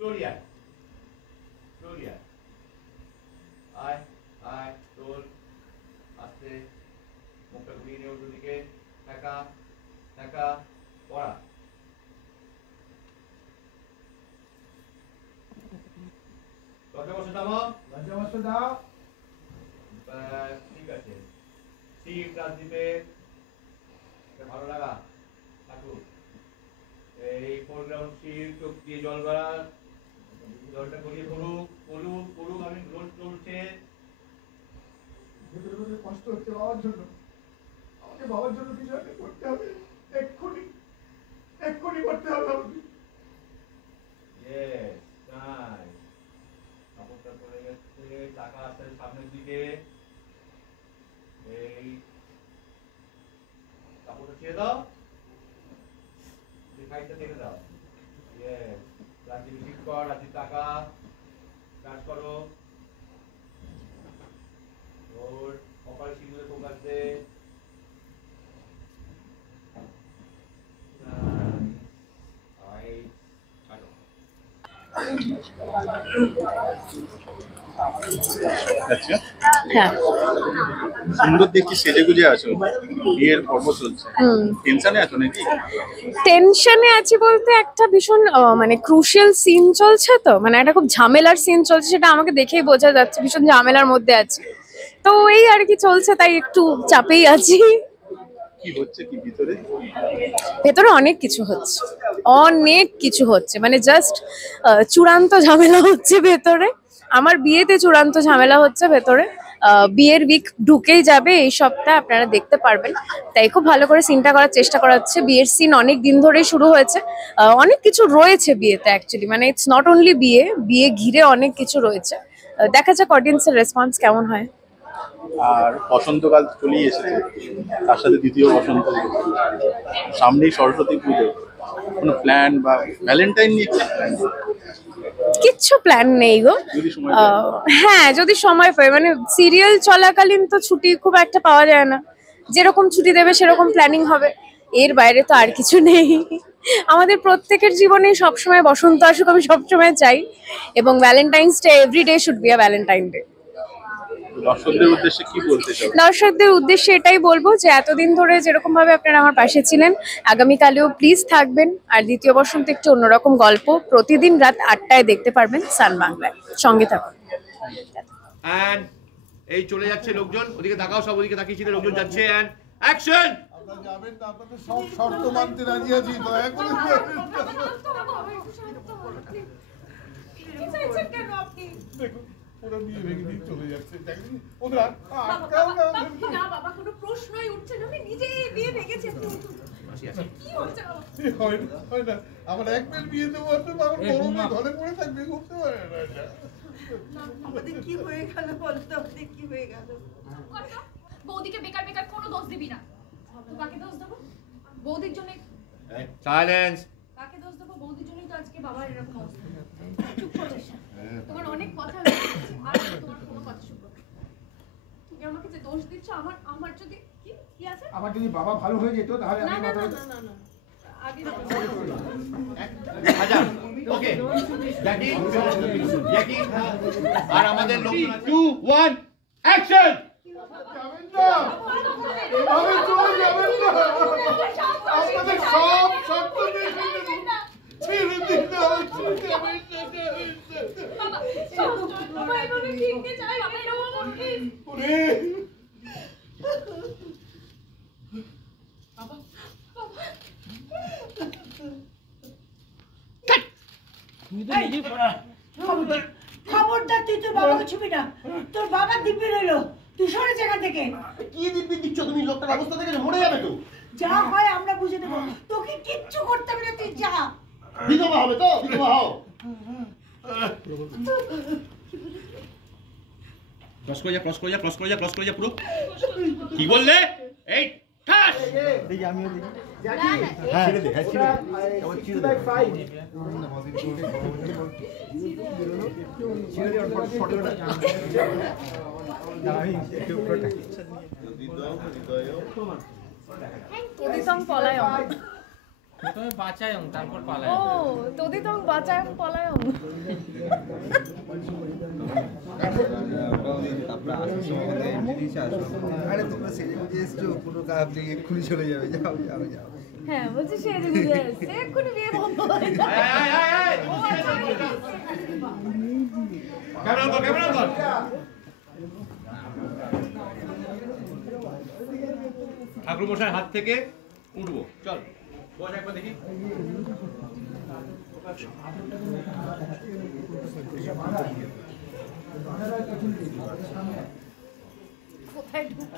Storia. Storia. আয় আয় তোল আস্তে মুখটা ঘুরিয়ে নিয়ে উল্টো দিকে টাকা টাকা পড়া লজ্জা বসে দাও লজ্জা বসে দাও ঠিক আছে শিব রাজদীপে ভালো লাগা ঠাকুর এই ফোরগ্রাউন্ড শিব চোখ দিয়ে জল গড়া জলটা গড়িয়ে পড়ুক পড়ুক পড়ুক আমি রোড চলছে কষ্ট হচ্ছে বাবার জন্য আমাকে বাবার জন্য কিছু একটা করতে হবে এক্ষুনি এক্ষুনি করতে হবে আমাকে ইয়েস নাইস কাপড়টা পড়ে গেছে টাকা আসছে সামনের দিকে এই কাপড়টা ছেড়ে দাও খাইতে ছেড়ে দাও ইয়েস রাজি রিসিভ কর রাজি টাকা কাজ করো ওর কপালে সিঁদুরে ফোকাস দে আচ্ছা হ্যাঁ সুন্দর দেখছি সেজে গুজে আছো বিয়ের পর্ব চলছে টেনশনে আছো নাকি টেনশনে আছি বলতে একটা ভীষণ মানে ক্রুশিয়াল সিন চলছে তো মানে একটা খুব ঝামেলার সিন চলছে সেটা আমাকে দেখেই বোঝা যাচ্ছে ভীষণ ঝামেলার মধ্যে আছে তো এই আর কি চলছে তাই একটু চাপেই আছি কি হচ্ছে কি ভিতরে ভেতরে অনেক কিছু হচ্ছে মানে জাস্ট চূড়ান্ত ঝামেলা হচ্ছে ভেতরে আমার বিয়েতে চূড়ান্ত ঝামেলা হচ্ছে ভেতরে বিয়ের উইক ঢুকেই যাবে এই সপ্তাহে আপনারা দেখতে পারবেন তাই খুব ভালো করে সিনটা করার চেষ্টা করা হচ্ছে বিয়ের সিন অনেক দিন ধরেই শুরু হয়েছে অনেক কিছু রয়েছে বিয়েতে অ্যাকচুয়ালি মানে ইটস নট অনলি বিয়ে ঘিরে অনেক কিছু রয়েছে দেখা যাক অডিয়েন্সের রেসপন্স কেমন হয় আর বসন্তকাল চলেই এসেছে তার সাথে দ্বিতীয় বসন্ত সামনেই সরস্বতী পুজো কোনো প্ল্যান বা ভ্যালেন্টাইন নিয়ে কিচ্ছু প্ল্যান নেই গো হ্যাঁ যদি সময় পাই মানে সিরিয়াল চলাকালীন তো ছুটি খুব একটা পাওয়া যায় না যেরকম ছুটি দেবে সেরকম প্ল্যানিং হবে এর বাইরে তো আর কিছু নেই আমাদের প্রত্যেকের জীবনে সবসময় বসন্ত আসুক আমি সবসময় চাই এবং Valentine's day everyday should be a Valentine day দর্শকদের উদ্দেশ্যে এটাই বলবো যে এতদিন ধরে যেরকম ভাবে আপনারা আমার পাশে ছিলেন আগামীকালেও প্লিজ থাকবেন আর দ্বিতীয় বসন্ত একটু অন্যরকম গল্প প্রতিদিন রাত 8টায় দেখতে পারবেন সান বাংলায় সঙ্গে থাকুন এই চলে যাচ্ছে লোকজন ওদিকে তাকাও সব ওদিকে তাকিয়েছিল লোকজন যাচ্ছে এন্ড অ্যাকশন আপনারা যাবেন না আপনাদের সব শর্ত মানতে রাজি আছি দয়া করে দেখুন ওরা বিয়ে ভেঙে দিয়ে চলে যাচ্ছে ওরা না বাবা কোনো প্রশ্নই উঠছে না আমি নিজেই বিয়ে ভেঙেছি কি হচ্ছে হয় না আমার একবার বিয়ে দেবো আমার বড় মেয়ে ঘরে পড়ে থাকবে বুঝতে পারে না আমাদের কি হয়ে গেল বলতো আমাদের কি হয়ে গেল বৌদিকে বেকার বেকার কোনো দোষ দিবি না তো কাকে দোষ দেবো বৌদির জন্য সাইলেন্স কাকে দোষ দেবো বৌদির জন্যই তো আজকে বাবার এরকম অবস্থা চুপ করে তোমার অনেক কথা হয়েছে আর তোমার কোনো কথা শুনবো তুমি আমাকে যে দোষ দিচ্ছ আমার যদি কি আছে আমার যদি বাবা ভালো হয়ে যেত তাহলে আমি না আগে হাজার ওকে জ্যাকি আর আমাদের লোক 2 1 অ্যাকশন যাবেন না এভাবে চলে যাবেন না আপনাদের সব শর্ত ছেড়ে দিন না বাবা এভাবে ঠিক নেই চাই বাবা এরকম প্লিজ ওরে খবরদার তুই তোর বাবাকে ছুবি না তোর বাবা দিব্যি রইলো তুই সরে জায়গা থেকে কি দিব্যি দিচ্ছ তুমি লোকটার অবস্থা দেখে মরে যাবে তো যা হয় আমরা বুঝে দেবো তোকে কিচ্ছু করতে হবে না তুই যা বিধবা হবে তো বিধবা হও ক্রস করে যা পুরো কি বললে এই ঠাস দেখি আমিও দেখি হ্যাঁ ছেড়ে দে হ্যাঁ ছেড়ে দে আমার ছেড়ে দে তদিতং পলায়ং প্রথমে বাঁচায়ং তারপর পালায়ং ও তদিতং বাঁচায়ং পলায়ং আরে তোমরা সেজে গুজে এসছো, কোনো কাজ নেই, এক্ষুনি চলে যাবে। যাও যাও যাও। হ্যাঁ বলছি সেজে গুজে আসছে এক্ষুনি বিয়ে বন্ধ হয়ে যাবে। ক্যামেরা কর, ক্যামেরা কর। ঠাকুর মশাই হাত থেকে উঠবো, চল বস একবার দেখি। কোথায় ঢুকে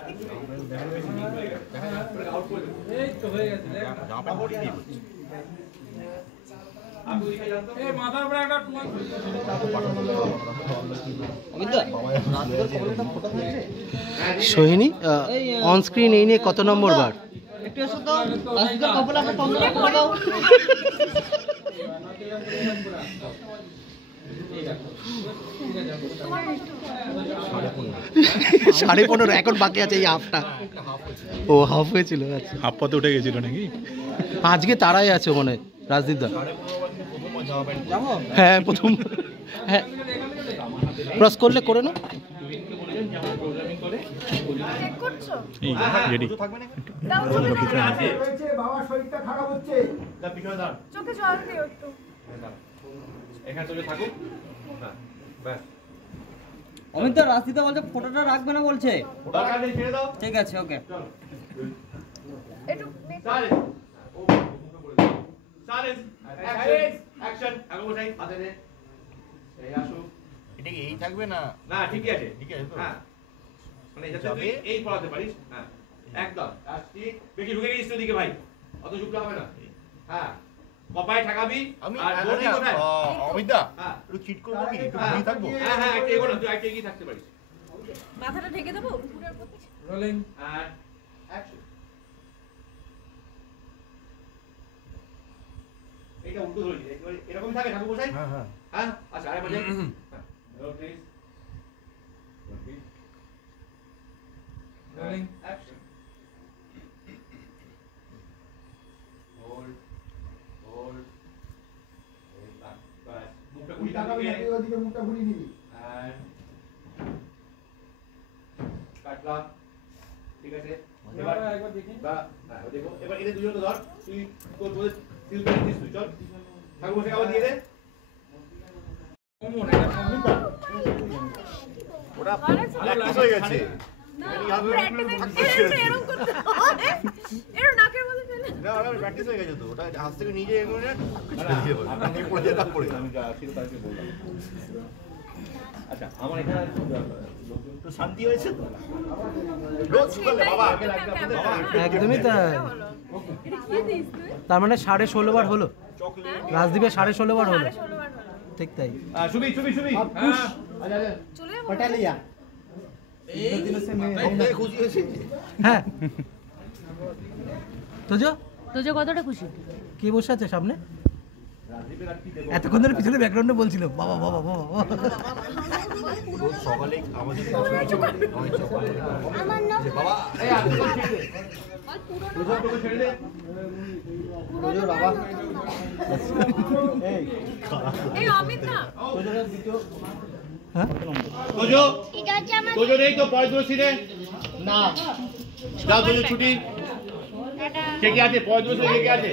সোহিনী অন স্ক্রিন এই নিয়ে কত নম্বর বার? সাড়ে 15 এখন বাকি আছে এই হাফটা। ও হাফ হয়েছিল, আচ্ছা হাফ পথে উঠে গেছিল নাকি? আজকে তারাই আছে মনে হয় রাজদীপ দা। হ্যাঁ প্রথম, হ্যাঁ ক্রস করলে করে না। চেক করছো? রেডি দাও চোখে জল আছে বাবার শরীরটা খারাপ হচ্ছে। যা পিছনে দাঁড়, চোখে জল দিও একটু। এখানে চলে থাকুক। হ্যাঁ ব্যাস, অমিত রাস্তিতা বলছে ফটোটা রাখবে না বলছে। দরকার নেই, ছেড়ে দাও। ঠিক আছে ওকে। চল একটু সাইলেন্স, ও মুখে বলে দাও। Silence, action. ঠাকুর মশাই হাতে নে, এই আসো। এটা কি এই থাকবে না? না ঠিকই আছে, ঠিক আছে তো? হ্যাঁ মানে যাতে তুই এই পড়াতে পারিস। হ্যাঁ একদম আসছি, বেশি ঢুকে গেছিস তো দিকে ভাই, অত শুকনো হবে না। হ্যাঁ কপায় ঠাকাবি। আমি আর বলি কোথায়? অমিতদা হ্যাঁ একটু চিট করবো কি? একটু হ্যাঁ ঘুরিয়ে থাকবো? হ্যাঁ একটু এগো না, তুই একটু এগিয়ে থাকতে পারিস। মাথাটা ঢেকে দেবো পুরোর প্রতি। রোলিং আর অ্যাকশন। এটা উল্টো ধরেছি, এরকম থাকে ঠাকুর মশাই। হ্যাঁ হ্যাঁ। হ্যাঁ আচ্ছা আরেকবার যাই। হ্যাঁ please please rolling action. Hold hold, বাস মুখটা ঘুরিয়ে দিকে ওদিকে মুখটা ঘুরিয়ে নিবি। and কাটলাম, ঠিক আছে। এবার একবার দেখি। বা হ্যাঁ দেখো, এবার এদের দুজন ধর, তুই তোর তোদের সিল করে দিস, তুই চল ঠাকুর মশাই আবার দিয়ে দে। কমন এটা অমিত ওটা প্র্যাকটিস হয়ে গেছে। না এরকম করতে হয়। এর নাকের মধ্যে ফেলে। না ওটা প্র্যাকটিস হয়ে গেছে তো। ওটা হাত থেকে নিজে এগোলে কিছু দিয়ে বলে। আপনি পড়ে যেটা পড়ে যান। আমি যা ছিল তাকে বললাম। আচ্ছা আমার এখানে তো শান্তি হয়েছে তো? রোজ বলে বাবা আগে লাগবে আপনাদের। একদমই তাই। এটা কি দিস তুই? তার মানে 16.5 বার হলো রাজদীপের, 16.5 বার হলো। 16 বার হলো। ঠিক তাই। সুবি সুবি সুবি হ্যাঁ আচ্ছা আচ্ছা চলে যাবো। पटा लिया। এই একদম খুশি হয়েছে। হ্যাঁ তোজো তোজো কতটা খুশি? কে বসে আছে সামনে? রাজীবের আর কি দেবো। এতক্ষণ ধরে পিছনে ব্যাকগ্রাউন্ডে বলছিল বাবা বাবা বাবা বাবা। রোজ সকালে আমাদের যে বাবা এই আজকে তো ছেড়ে দে, রোজা তোকে ছেড়ে দে। তোজোর বাবা। এই এই অমিত না। তোজোর দ্বিতীয় হ্যাঁ তোজো তোজো নেই তো পরে দোষী রে না, যাও তোজো ছুটি। কে কে আছে পরে দোষী, কে কে আছে?